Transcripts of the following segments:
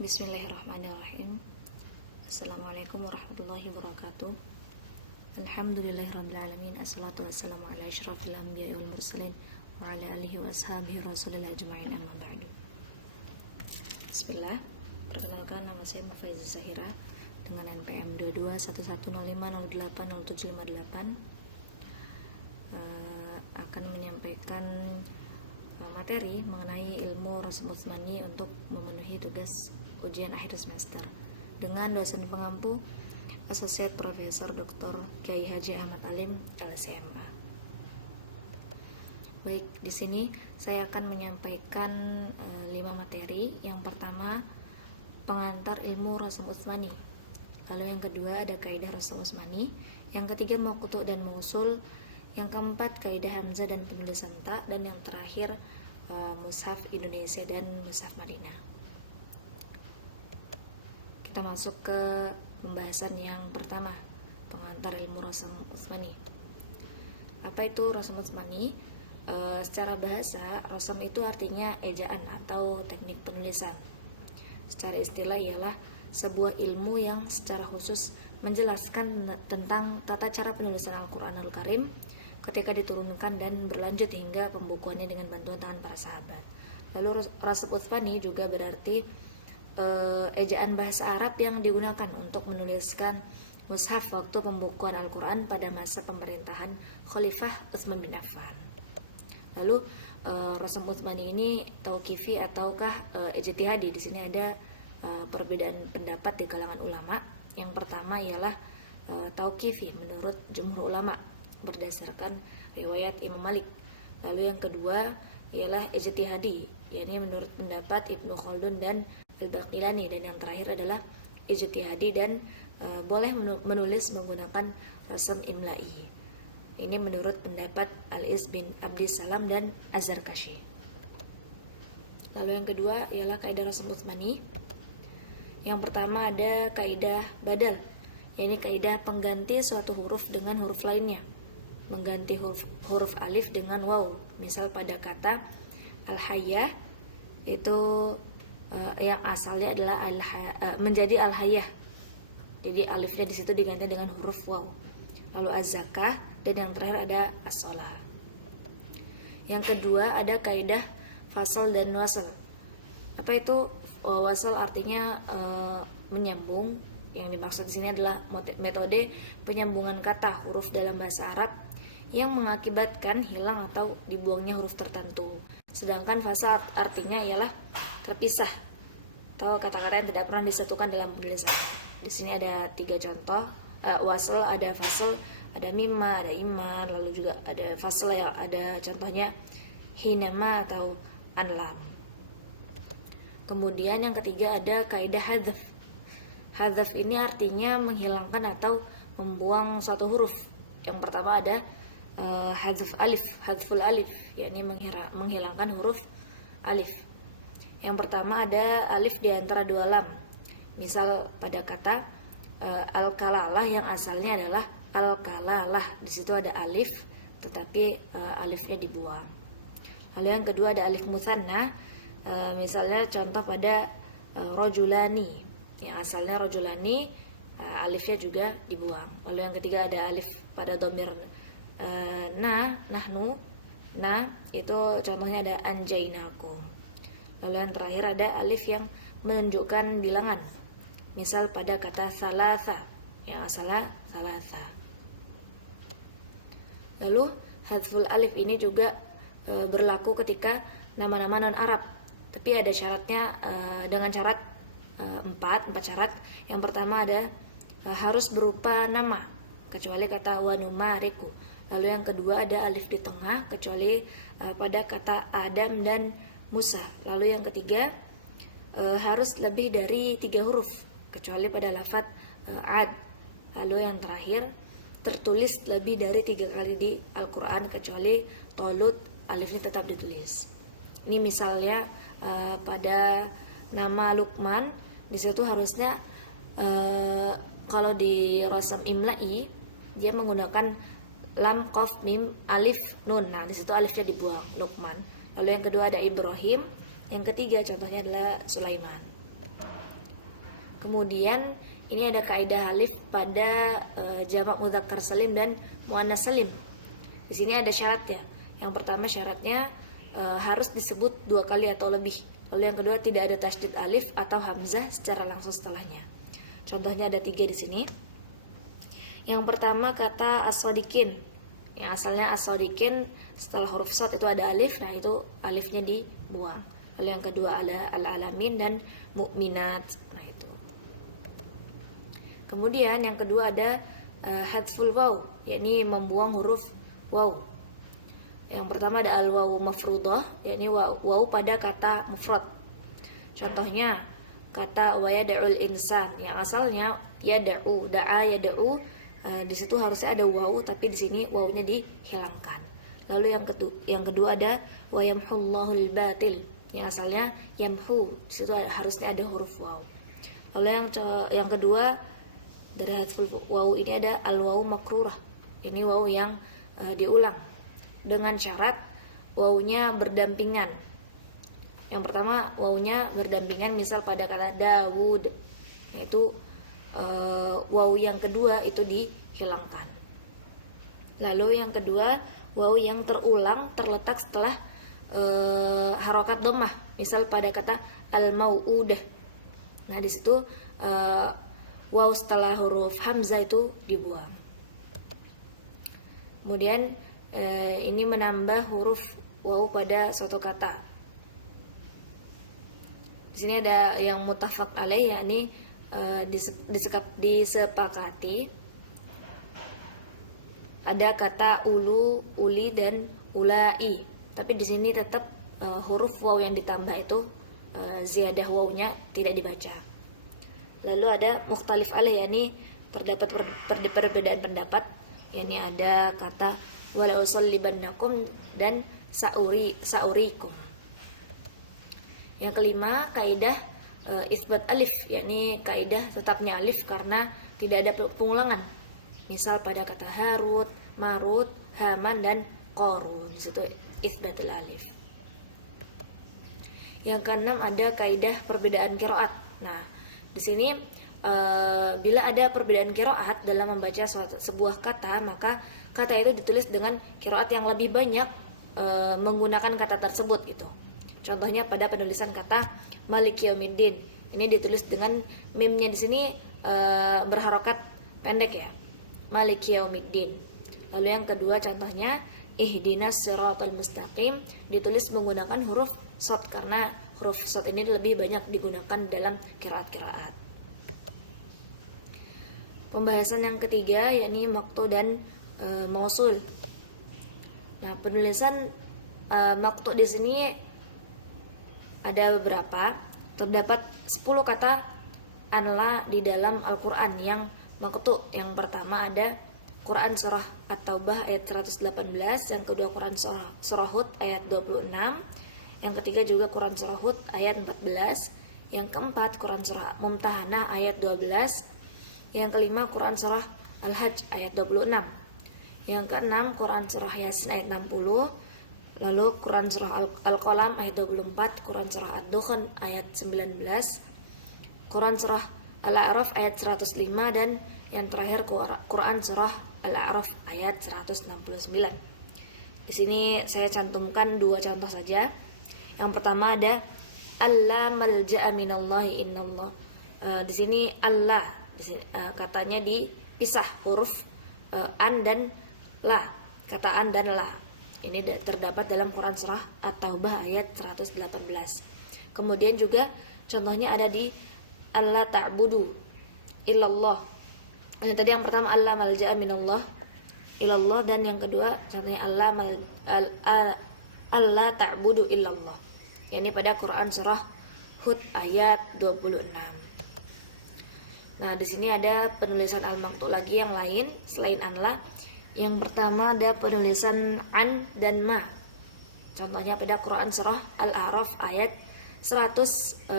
Bismillahirrahmanirrahim. Assalamualaikum warahmatullahi wabarakatuh. Alhamdulillahirrabbilalamin. Assalatu wassalamu ala asyrafil anbiya'i wal mursalin wa ala alihi wa ashabihi rasulillah ajma'in, amma ba'du. Bismillah. Perkenalkan, nama saya Mufaiza Zahira dengan NPM 221105080758. Akan menyampaikan materi mengenai ilmu Rasul Utsmani untuk memenuhi tugas ujian akhir semester dengan dosen pengampu Asosiat Profesor Dr. Kiai Haji Ahmad Alim LCMA. Baik, di sini saya akan menyampaikan 5 materi. Yang pertama, pengantar ilmu Rasul Utsmani. Lalu yang kedua ada kaidah Rasul Utsmani. Yang ketiga maqtu' dan mausul. Yang keempat kaidah hamzah dan penulisan ta, dan yang terakhir mushaf Indonesia dan mushaf Madinah. Kita masuk ke pembahasan yang pertama, pengantar ilmu Rasul Utsmani. Apa itu Rasul Utsmani? Secara bahasa, rasam itu artinya ejaan atau teknik penulisan. Secara istilah ialah sebuah ilmu yang secara khusus menjelaskan tentang tata cara penulisan Al-Quranul Karim ketika diturunkan dan berlanjut hingga pembukuannya dengan bantuan tangan para sahabat. Lalu Rasul Utsmani juga berarti ejaan bahasa Arab yang digunakan untuk menuliskan mushaf waktu pembukuan Al-Quran pada masa pemerintahan Khalifah Utsman bin Affan. Lalu Rasul Utsmani ini tauqifi ataukah ijtihadi? Di sini ada perbedaan pendapat di kalangan ulama. Yang pertama ialah tauqifi menurut jumhur ulama berdasarkan riwayat Imam Malik. Lalu yang kedua ialah ijtihadi, yakni menurut pendapat Ibnu Khaldun dan Al-Baqilani, dan yang terakhir adalah ijtihadi dan boleh menulis menggunakan rasam imla'i. Ini menurut pendapat Al-Iz bin Abdissalam dan Az-Zarkashi. Lalu yang kedua ialah kaidah Rasul Utsmani. Yang pertama ada kaidah badal, yakni kaidah pengganti suatu huruf dengan huruf lainnya. Mengganti huruf alif dengan waw. Misal pada kata al-hayyah itu yang asalnya adalah menjadi al-hayyah. Jadi alifnya di situ diganti dengan huruf waw. Lalu az-zakah, dan yang terakhir ada as-shalah. Yang kedua ada kaidah fasal dan wasal. Apa itu wasal? Artinya menyambung. Yang dimaksud di sini adalah metode penyambungan kata huruf dalam bahasa Arab yang mengakibatkan hilang atau dibuangnya huruf tertentu. Sedangkan fasal artinya ialah terpisah atau kata-kata yang tidak pernah disatukan dalam penulisan. Di sini ada 3 contoh. Wasal, ada fasal, ada mimma, ada iman, lalu juga ada fasal yang ada contohnya hinama atau anlam. Kemudian yang ketiga ada kaidah hadzaf. Hadzaf ini artinya menghilangkan atau membuang suatu huruf. Yang pertama ada hadzf alif, hadzful alif, yakni menghilangkan huruf alif. Yang pertama ada alif di antara 2 lam. Misal pada kata al-kalalah yang asalnya adalah al-kalalah. Di situ ada alif tetapi alifnya dibuang. Lalu yang kedua ada alif mutsanna. Misalnya contoh pada rojulani yang asalnya rojulani, alifnya juga dibuang. Lalu yang ketiga ada alif pada dhamir nahnu, itu contohnya ada anjainakum. Lalu yang terakhir ada alif yang menunjukkan bilangan. Misal pada kata salasa yang asalnya salasa. Lalu hadzful alif ini juga berlaku ketika nama-nama non Arab. Tapi ada syaratnya, dengan syarat 4 syarat. Yang pertama ada harus berupa nama kecuali kata wanumariku. Lalu yang kedua ada alif di tengah kecuali pada kata Adam dan Musa. Lalu yang ketiga harus lebih dari 3 huruf kecuali pada lafaz ad. Lalu yang terakhir tertulis lebih dari 3 kali di Al-Quran kecuali Tolut, alifnya tetap ditulis. Ini misalnya pada nama Luqman, di situ harusnya kalau di rasam imla'i dia menggunakan lam, qaf, mim, alif, nun. Nah, di situ alifnya dibuang, Luqman. Lalu yang kedua ada Ibrahim, yang ketiga contohnya adalah Sulaiman. Kemudian ini ada kaidah alif pada jamak mudzakkar salim dan muannas salim. Di sini ada syarat ya. Yang pertama syaratnya harus disebut 2 kali atau lebih. Lalu yang kedua tidak ada tasydid alif atau hamzah secara langsung setelahnya. Contohnya ada 3 di sini. Yang pertama kata as-sadiqin. Yang asalnya as-sadiqin setelah huruf shad itu ada alif, nah itu alifnya dibuang. Lalu yang kedua ada al-alamin dan mu'minat. Nah itu. Kemudian yang kedua ada hadful waw, yakni membuang huruf waw. Yang pertama ada al-waw mafruḍah, yakni waw pada kata mufrad. Contohnya kata wa yad'ul insan, yang asalnya yad'u, da'a yad'u, di situ harusnya ada waw tapi di sini wawnya dihilangkan. Lalu yang kedua ada wa yamhullahul batil, yang asalnya yamhu, di situ harusnya ada huruf waw. Lalu yang kedua dari hadful waw ini ada al-waw makrurah. Ini waw yang diulang dengan syarat wawnya berdampingan. Yang pertama wawnya berdampingan misal pada kata Dawud, yaitu waw yang kedua itu dihilangkan. Lalu yang kedua waw yang terulang terletak setelah harokat dhammah, misal pada kata al-mau'udah. Nah di situ waw setelah huruf hamzah itu dibuang. Kemudian ini menambah huruf waw pada suatu kata. Di sini ada yang muttafaq alaih, yakni disepakati ada kata ulu, uli dan ulai. Tapi di sini tetap huruf waw yang ditambah itu ziyadah wawnya tidak dibaca. Lalu ada mukhtalif alaih, yakni terdapat perbedaan pendapat, yakni ada kata wala usallibannakum dan saurikum. Yang kelima kaidah isbat alif, yakni kaidah tetapnya alif karena tidak ada pengulangan. Misal pada kata Harut, Marut, Haman dan Qarun, di situ isbatul alif. Yang keenam ada kaidah perbedaan qiraat. Nah, di sini bila ada perbedaan qiraat dalam membaca sebuah kata, maka kata itu ditulis dengan qiraat yang lebih banyak menggunakan kata tersebut gitu. Contohnya pada penulisan kata Maliki Yaumiddin, ini ditulis dengan mimnya di sini berharokat pendek ya, Maliki Yaumiddin. Lalu yang kedua contohnya Ihdinas siratal mustaqim, ditulis menggunakan huruf shad karena huruf shad ini lebih banyak digunakan dalam qiraat-qiraat. Pembahasan yang ketiga yakni maqtu dan mausul. Nah, penulisan maqtu di sini ada beberapa. Terdapat 10 kata anla di dalam Al-Qur'an yang maqtu. Yang pertama ada Quran surah At-Taubah ayat 118, yang kedua Quran surah Hud ayat 26, yang ketiga juga Quran surah Hud ayat 14, yang keempat Quran surah Mumtahanah ayat 12, yang kelima Quran surah Al-Hajj ayat 26, yang keenam Quran surah Yasin ayat 60, lalu Quran surah Al-Qalam ayat 24, Quran surah Ad-Dukhan ayat 19, Quran surah Al-A'raf ayat 105, dan yang terakhir Quran surah Al-A'raf ayat 169. Di sini saya cantumkan 2 contoh saja. Yang pertama ada alla malja'a minallahi innallah. Di sini Allah, katanya dipisah huruf an dan la. Kata an dan la ini terdapat dalam Quran surah At-Taubah ayat 118. Kemudian juga contohnya ada di alla ta'budu illallah. Tadi yang pertama Allah malja'a minallah ilallah, dan yang kedua contohnya Allah ta'budu illallah. Ini pada Quran surah Hud ayat 26. Nah, di sini ada penulisan al-maqtu lagi yang lain selain anla. Yang pertama ada penulisan an dan ma. Contohnya pada Quran surah Al-A'raf ayat 166.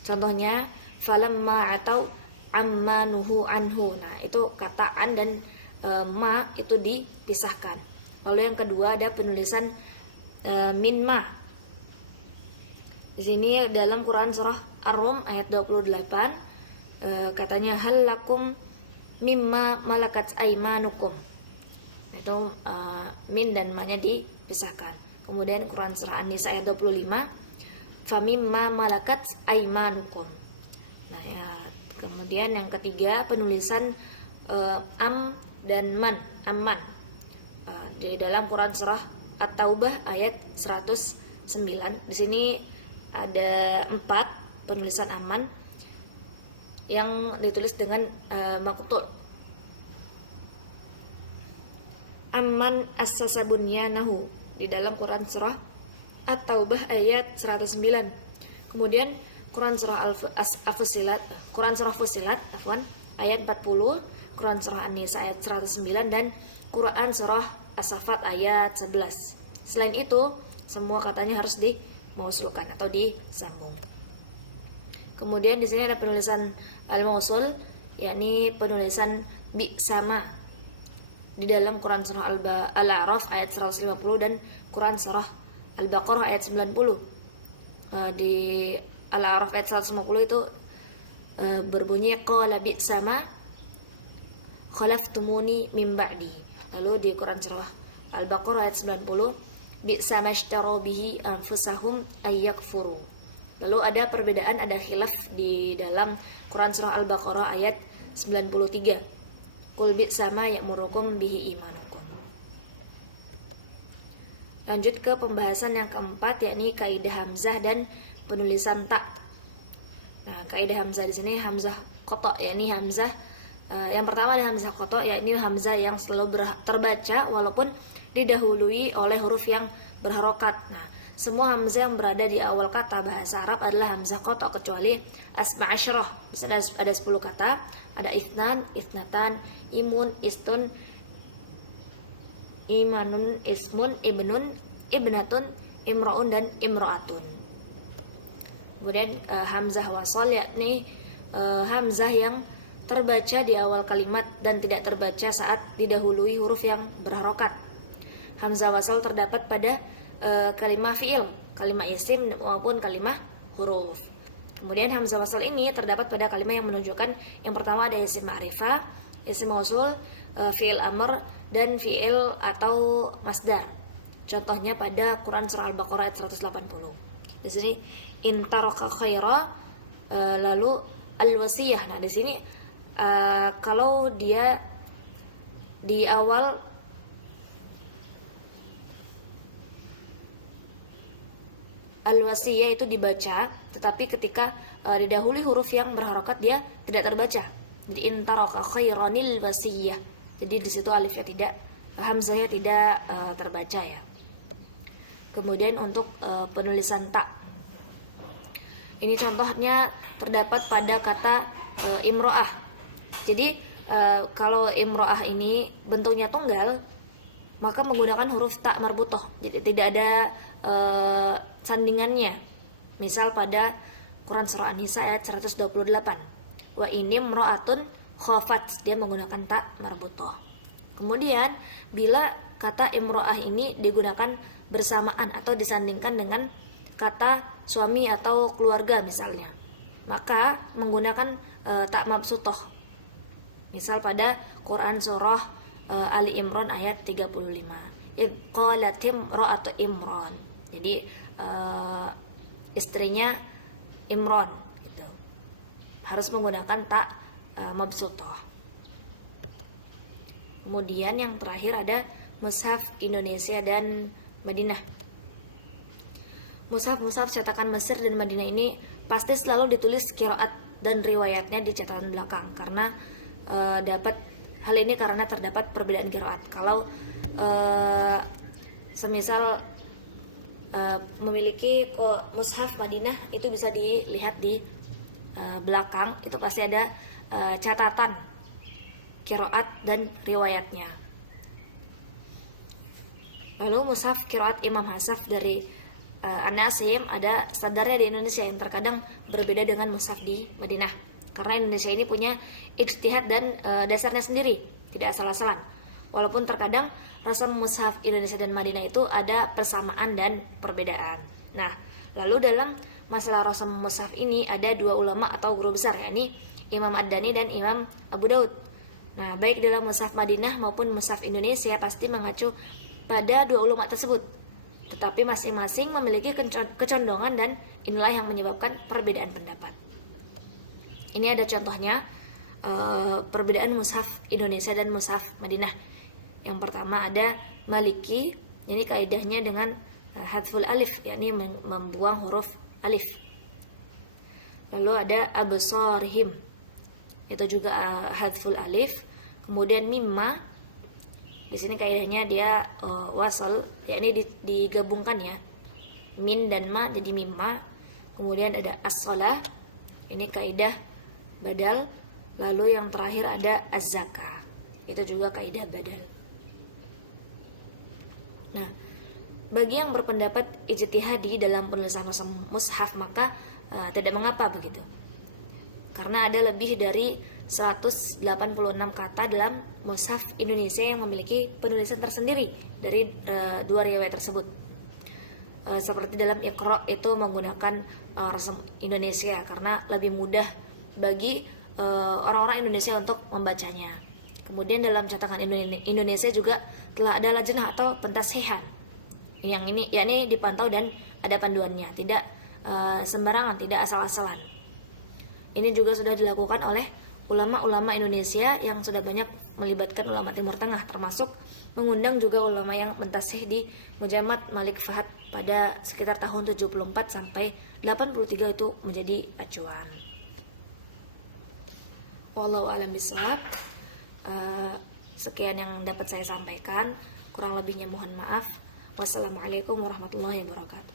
Contohnya falamma atau amma nuhu anhu. Nah, itu kata an dan ma itu dipisahkan. Lalu yang kedua ada penulisan min ma. Di sini dalam Quran surah Ar-Rum ayat 28 katanya hal lakum mimma malakat aimanukum. Itu min dan ma-nya dipisahkan. Kemudian Quran surah An-Nisa ayat 25 famimma malakat aimanukum. Nah, ya, kemudian yang ketiga penulisan am dan man, amman. Di dalam Quran surah At-Taubah ayat 109. Di sini ada 4 penulisan aman yang ditulis dengan maqtu'. Amman assasa bunyanahu di dalam Quran surah At-Taubah ayat 109. Kemudian Quran surah Fussilat ayat 40, Quran surah An-Nisa ayat 109 dan Quran surah As-Saffat ayat 11. Selain itu, semua katanya harus dimausulkan atau disambung. Kemudian di sini ada penulisan al-mausul, yakni penulisan bi sama di dalam Quran surah Al-A'raf ayat 150 dan Quran surah Al-Baqarah ayat 90. Di Al-A'raf ayat 150 itu berbunyi qala bi sama khalaftumuni min ba'di. Lalu di Quran surah Al-Baqarah ayat 90 bi sama ishtaraw bihi anfusahum ayyakfuru. Lalu ada perbedaan, ada khilaf di dalam Quran surah Al-Baqarah ayat 93. Qul bi sama ya'murukum bihi imanukum. Lanjut ke pembahasan yang keempat, yakni kaidah hamzah dan penulisan ta. Nah, kaidah hamzah di sini hamzah qata', yakni hamzah yang pertama ada hamzah qata', yakni hamzah yang selalu terbaca walaupun didahului oleh huruf yang berharokat. Nah, semua hamzah yang berada di awal kata bahasa Arab adalah hamzah qata' kecuali asma' asyrah. Misalnya ada 10 kata, ada ithnan, ithnatan, imun, istun, imanun, ismun, ibnun, ibnatun, imra'un dan imra'atun. Kemudian hamzah wasal, yakni hamzah yang terbaca di awal kalimat dan tidak terbaca saat didahului huruf yang berharokat. Hamzah wasal terdapat pada kalimah fi'il, kalimah isim maupun kalimah huruf. Kemudian hamzah wasal ini terdapat pada kalimah yang menunjukkan yang pertama ada isim ma'rifah, isim mausul, fi'il amr dan fi'il atau masdar. Contohnya pada Quran surah Al-Baqarah ayat 180. Di sini intaraka khaira, lalu al-wasiyah. Nah, di sini kalau dia di awal al-wasiyah itu dibaca, tetapi ketika didahului huruf yang berharokat dia tidak terbaca. Jadi intaraka khairanil wasiyah. Jadi di situ alifnya tidak, hamzahnya tidak terbaca ya. Kemudian untuk penulisan ta, ini contohnya terdapat pada kata imro'ah. Jadi kalau imro'ah ini bentuknya tunggal, maka menggunakan huruf ta marbutoh. Jadi tidak ada sandingannya. Misal pada Quran surah An-Nisa ayat 128. Wa ini imro'atun khafat, dia menggunakan ta marbutoh. Kemudian bila kata imro'ah ini digunakan bersamaan atau disandingkan dengan kata suami atau keluarga misalnya, maka menggunakan ta mabsutoh. Misal pada Quran surah Ali Imran ayat 35. Idh qalat imra'atu Imran. Jadi istrinya Imran gitu. Harus menggunakan ta mabsutoh. Kemudian yang terakhir ada mushaf Indonesia dan Madinah. Mushaf cetakan Mesir dan Madinah ini pasti selalu ditulis qiraat dan riwayatnya di catatan belakang karena hal ini karena terdapat perbedaan qiraat. Kalau semisal memiliki mushaf Madinah, itu bisa dilihat di belakang, itu pasti ada catatan qiraat dan riwayatnya. Lalu mushaf qiraat Imam Hafs dari An-Nasim ada standarnya di Indonesia yang terkadang berbeda dengan mushaf di Madinah. Karena Indonesia ini punya ijtihad dan dasarnya sendiri, tidak asal-asalan. Walaupun terkadang rasam mushaf Indonesia dan Madinah itu ada persamaan dan perbedaan. Nah, lalu dalam masalah rasam mushaf ini ada dua ulama atau guru besar, yakni Imam Ad-Dani dan Imam Abu Daud. Nah, baik dalam mushaf Madinah maupun mushaf Indonesia pasti mengacu pada dua ulama tersebut. Tetapi masing-masing memiliki kecondongan dan inilah yang menyebabkan perbedaan pendapat. Ini ada contohnya perbedaan mushaf Indonesia dan mushaf Madinah. Yang pertama ada Maliki, ini kaidahnya dengan hadful alif, yakni membuang huruf alif. Lalu ada absarihim, itu juga hadful alif. Kemudian mimma, di sini kaidahnya dia wasal, yakni digabungkan ya, min dan ma jadi mimma. Kemudian ada as-shalah, ini kaidah badal. Lalu yang terakhir ada az-zakah, itu juga kaidah badal. Nah, bagi yang berpendapat ijtihadi dalam penulisan mushaf maka tidak mengapa begitu. Karena ada lebih dari 186 kata dalam mushaf Indonesia yang memiliki penulisan tersendiri dari dua riwayat tersebut. Seperti dalam Iqra itu menggunakan rasam Indonesia karena lebih mudah bagi orang-orang Indonesia untuk membacanya. Kemudian dalam cetakan Indonesia juga telah ada lajnah atau pentasihan. Yang ini yakni dipantau dan ada panduannya, tidak sembarangan, tidak asal-asalan. Ini juga sudah dilakukan oleh ulama-ulama Indonesia yang sudah banyak melibatkan ulama Timur Tengah, termasuk mengundang juga ulama yang mentasih di Mujammad Malik Fahad pada sekitar tahun 74 sampai 83 itu menjadi acuan. Wallahu a'lam bishawab. Sekian yang dapat saya sampaikan, kurang lebihnya mohon maaf. Wassalamualaikum warahmatullahi wabarakatuh.